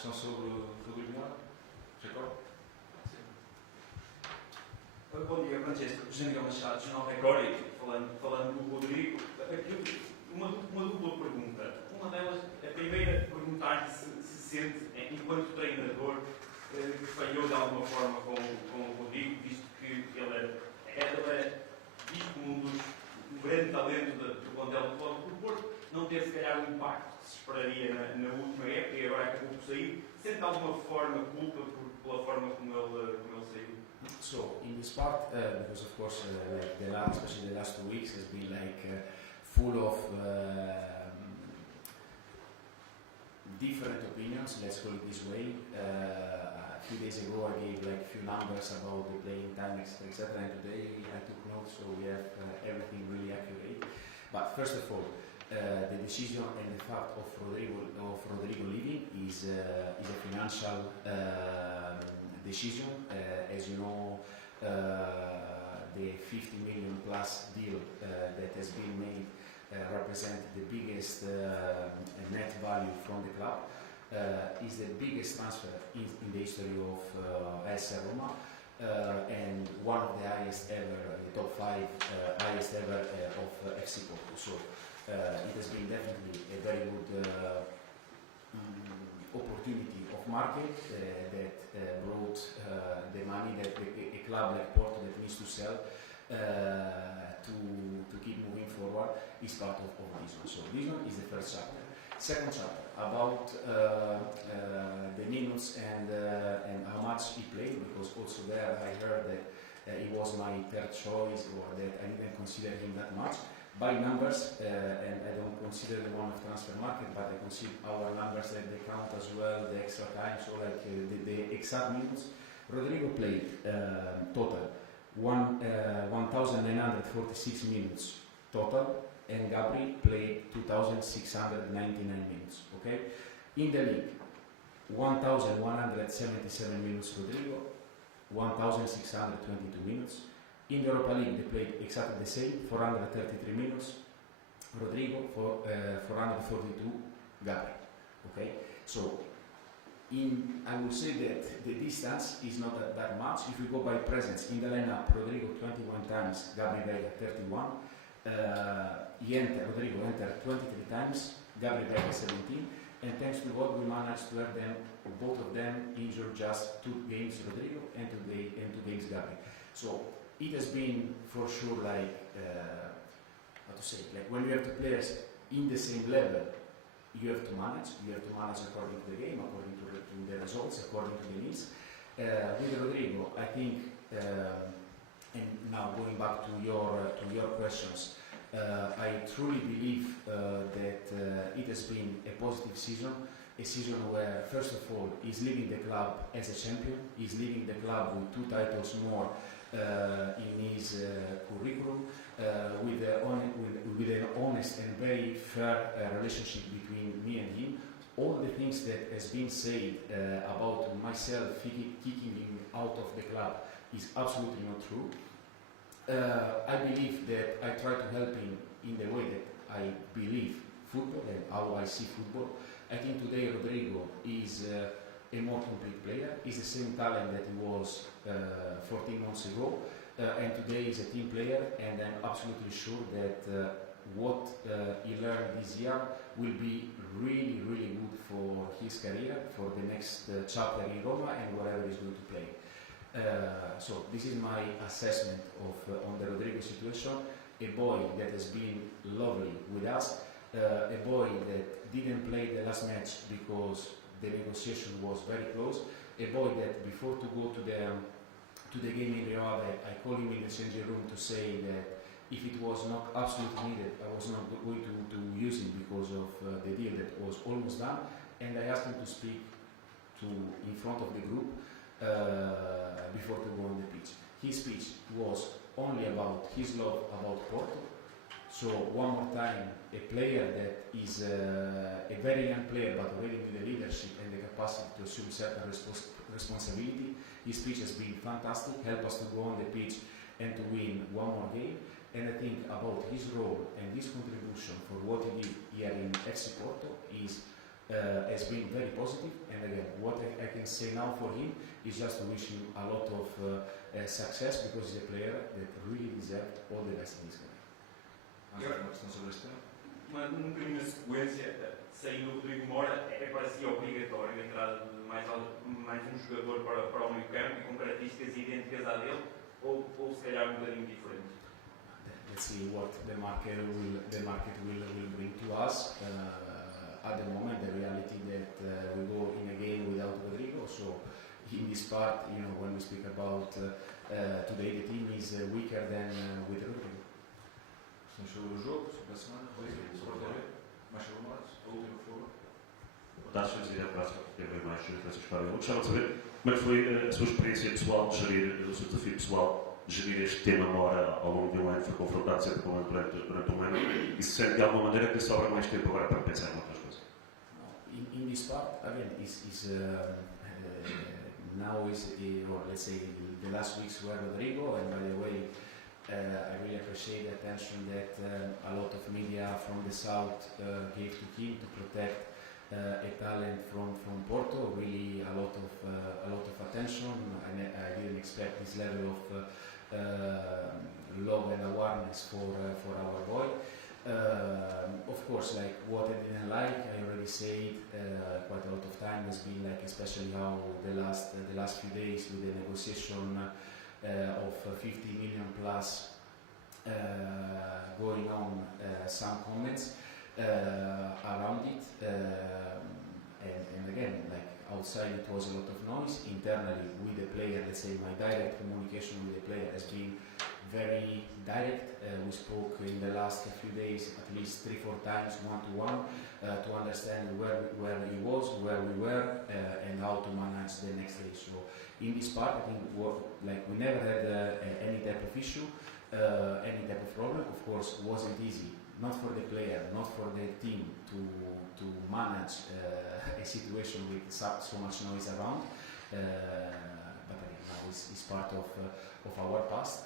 questão sobre o Rodrigo Mora? Jacob? Bom dia, Francesco. José Miguel Machado, Jornal Record, falando do Rodrigo. Uma dupla pergunta. Uma delas, a primeira, perguntar se sente, enquanto treinador, que falhou de alguma forma com o Rodrigo, visto que ele era visto como um grande talento do plantel do Clube do Porto, não teve se calhar o impacto que se esperaria na última época e agora acabou por sair. Sente de alguma forma culpa pela forma como ele saiu? So in this part, because of course, especially the last 2 weeks has been full of different opinions. Let's call it this way. A few days ago, I gave few numbers about the playing time, etc. And today I took notes, so we have everything really accurate. But first of all, the decision and the fact of Rodrigo leaving is a financial decision. As you know, the 50 million plus deal that has been made represents the biggest net value from the club. Is the biggest transfer in the history of AS Roma, and one of the highest ever, the top 5 highest ever of FC Porto. So it has been definitely a very good opportunity of market that brought the money that a club like Porto that needs to sell to keep moving forward is part of this one. So this one is the first chapter. Second chapter about the minutes and how much he played, because also there I heard that he was my third choice, or that I didn't consider him that much. By numbers, and I don't consider the one of transfer market, but I consider our numbers that they count as well, the extra time, so the exact minutes. Rodrigo played total 1,946 minutes total, and Gabri played 2,699 minutes. Okay, in the league, 1,177 minutes Rodrigo, 1,622 minutes. In the Europa League, they played exactly the same, 433 minutes Rodrigo, 442 Gabri. Okay, so I would say that the distance is not that much. If you go by presence in the lineup, Rodrigo 21 times, Gabri Veiga 31. Rodrigo entered 23 times, Gabri Veiga 17, and thanks to God we managed to have them, both of them, injured just 2 games Rodrigo and 2 games Gabri. So it has been for sure when you have two players in the same level, you have to manage according to the game, according to the results, according to the needs. With Rodrigo, I think, and now going back to your questions, I truly believe that it has been a positive season, a season where, first of all, he's leaving the club as a champion, he's leaving the club with 2 titles more in his curriculum, with an honest and very fair relationship between me and him. All the things that has been said about myself kicking him out of the club is absolutely not true. I believe that I try to help him in the way that I believe football and how I see football. I think today Rodrigo is a more complete player. He's the same talent that he was 14 months ago, and today he's a team player, and I'm absolutely sure that what he learned this year will be really, really good for his career, for the next chapter in Roma and wherever he's going to play. So this is my assessment on the Rodrigo situation. A boy that has been lovely with us, a boy that didn't play the last match because the negotiation was very close, a boy that before to go to the game in Rio Ave, I called him in the changing room to say that if it was not absolutely needed, I was not going to use him because of the deal that was almost done, and I asked him to speak in front of the group before to go on the pitch. His speech was only about his love about Porto. So one more time, a player that is a very young player but already with the leadership and the capacity to assume certain responsibility. His speech has been fantastic, helped us to go on the pitch and to win one more game. And I think about his role and his contribution for what he did here in FC Porto is has been very positive. And again, what I can say now for him is just to wish him a lot of success, because he's a player that really deserves all the best in his career. Mais alguma questão sobre este tema? Um bocadinho na sequência, saindo o Rodrigo Mora, parecia obrigatório a entrada de mais um jogador para o meio campo e com características idênticas à dele, ou se calhar um bocadinho diferente? Let's see what the market will bring to us. At the moment, the reality that we go in a game without Rodrigo. So in this part, when we speak about today, the team is weaker than with Rodrigo. Questões sobre o jogo, sobre a semana, sobre a TV, mais sobre nós, a última, por favor. Boa tarde, Sr. Presidente. Próximo, que tem mais transferências para ele. Gostava de saber como é que foi a sua experiência pessoal de gerir, o seu desafio pessoal de gerir este tema Mora ao longo de um ano. Foi confrontado sempre com ele durante um ano, e se sente de alguma maneira que lhe sobra mais tempo agora para pensar em outras coisas. In this part, again, now or let's say the last weeks were Rodrigo, and by the way, I really appreciate the attention that a lot of media from the south gave to him to protect a talent from Porto. Really, a lot of attention, and I didn't expect this level of love and awareness for our boy. Of course, like what I didn't like, I already said quite a lot of time, has been like especially how the last few days with the negotiation of 50 million plus going on, some comments around it, and again, like outside it was a lot of noise. Internally with the player, let's say my direct communication with the player has been very direct. We spoke in the last few days at least 3-4 times one-to-one to understand where he was, where we were, and how to manage the next day. So in this part, I think we never had any type of issue, any type of problem. Of course, it wasn't easy, not for the player, not for the team to manage a situation with so much noise around. But again, now it's part of our past.